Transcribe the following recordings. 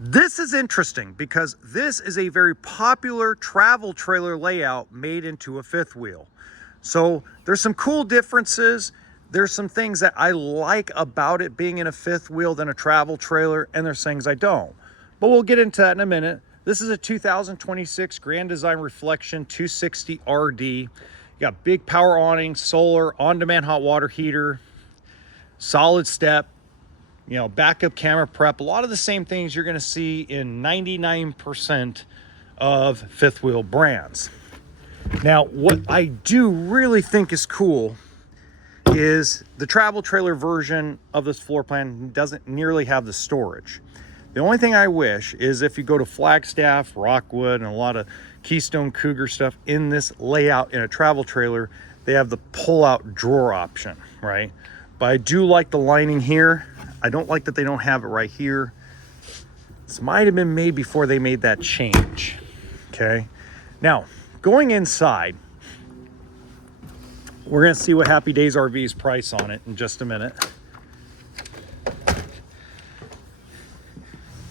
This is interesting because this is a very popular travel trailer layout made into a fifth wheel. So there's some cool differences. There's some things that I like about it being in a fifth wheel than a travel trailer, and there's things I don't. But we'll get into that in a minute. This is a 2026 Grand Design Reflection 260 RD. You got big power awning, solar, on-demand hot water heater, solid step, backup camera prep, a lot of the same things you're going to see in 99% of fifth wheel brands. Now, what I do really think is cool is the travel trailer version of this floor plan doesn't nearly have the storage. The only thing I wish is if you go to Flagstaff, Rockwood, and a lot of Keystone Cougar stuff in this layout in a travel trailer, they have the pull-out drawer option, right? But I do like the lining here. I don't like that they don't have it right here. This might have been made before they made that change, okay? Now, going inside, we're gonna see what Happy Days RV's price on it in just a minute.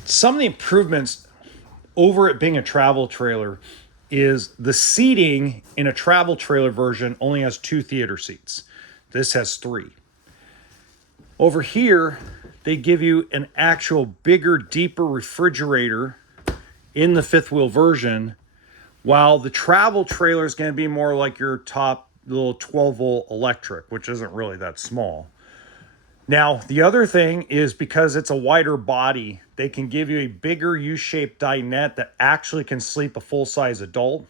Some of the improvements over it being a travel trailer is the seating in a travel trailer version only has 2 theater seats. This has 3. Over here, they give you an actual bigger, deeper refrigerator in the fifth wheel version, while the travel trailer is going to be more like your top little 12-volt electric, which isn't really that small. Now, the other thing is because it's a wider body, they can give you a bigger U-shaped dinette that actually can sleep a full-size adult.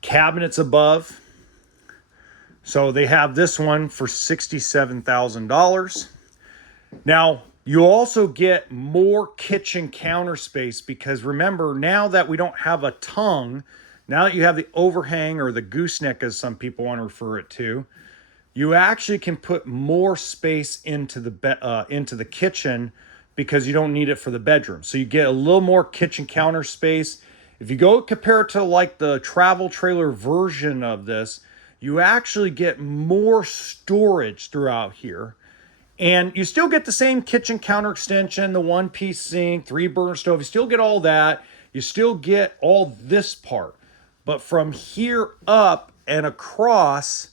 Cabinets above. So they have this one for $67,000. Now, you also get more kitchen counter space because remember, now that we don't have a tongue, now that you have the overhang or the gooseneck as some people want to refer it to, you actually can put more space into the kitchen because you don't need it for the bedroom. So you get a little more kitchen counter space. If you go compare it to like the travel trailer version of this, you actually get more storage throughout here. And you still get the same kitchen counter extension, the one-piece sink, 3-burner stove. You still get all that. You still get all this part. But from here up and across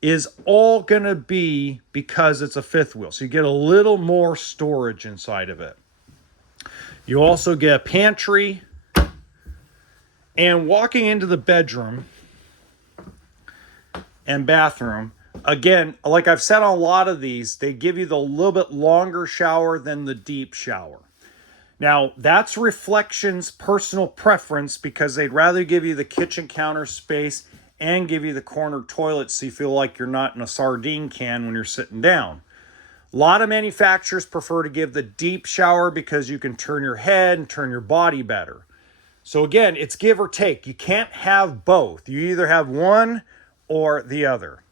is all going to be because it's a fifth wheel. So you get a little more storage inside of it. You also get a pantry. And walking into the bedroom and bathroom, again, like I've said on a lot of these, they give you the little bit longer shower than the deep shower. Now, that's Reflection's personal preference because they'd rather give you the kitchen counter space and give you the corner toilet so you feel like you're not in a sardine can when you're sitting down. A lot of manufacturers prefer to give the deep shower because you can turn your head and turn your body better. So again, it's give or take. You can't have both. You either have one or the other.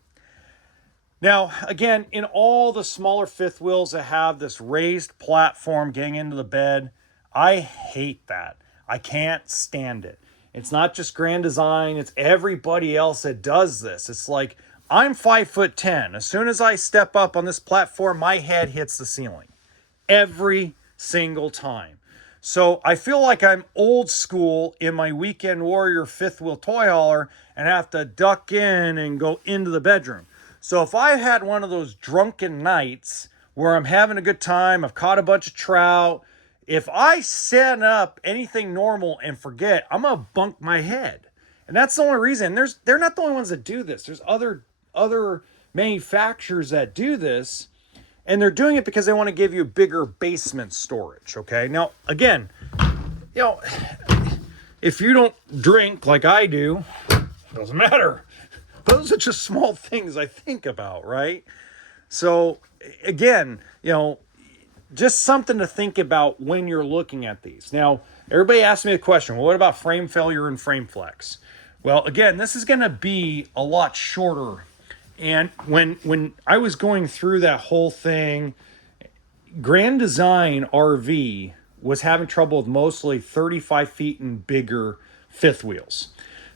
Now, again, in all the smaller fifth wheels that have this raised platform getting into the bed, I hate that. I can't stand it. It's not just Grand Design, it's everybody else that does this. It's like, I'm 5'10". As soon as I step up on this platform, my head hits the ceiling. Every single time. So I feel like I'm old school in my Weekend Warrior fifth wheel toy hauler and have to duck in and go into the bedroom. So if I had one of those drunken nights where I'm having a good time, I've caught a bunch of trout, if I set up anything normal and forget, I'm going to bunk my head. And that's the only reason. They're not the only ones that do this. There's other manufacturers that do this. And they're doing it because they want to give you bigger basement storage, okay? Now, again, if you don't drink like I do, it doesn't matter. Those are just small things I think about, right? So, again, just something to think about when you're looking at these. Now, everybody asks me the question, well, what about frame failure and frame flex? Well, again, this is going to be a lot shorter. And when I was going through that whole thing, Grand Design RV was having trouble with mostly 35 feet and bigger fifth wheels.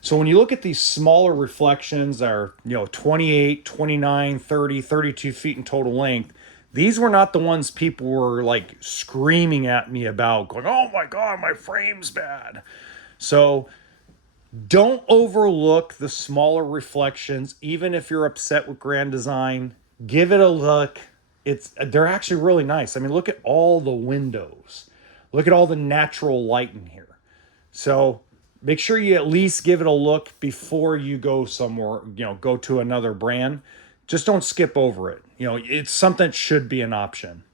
So when you look at these smaller Reflections that are 28, 29, 30, 32 feet in total length, These were not the ones people were like screaming at me about, going, oh my God, my frame's bad. So don't overlook the smaller reflections, even if you're upset with Grand Design. Give it a look. They're actually really nice. I mean, look at all the windows. Look at all the natural light in here. So make sure you at least give it a look before you go somewhere, go to another brand. Just don't skip over it. It's something that should be an option.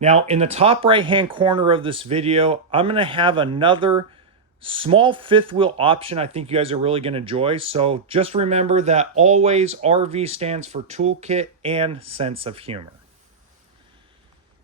Now, in the top right-hand corner of this video, I'm going to have another small fifth wheel option I think you guys are really going to enjoy. So just remember that always RV stands for toolkit and sense of humor.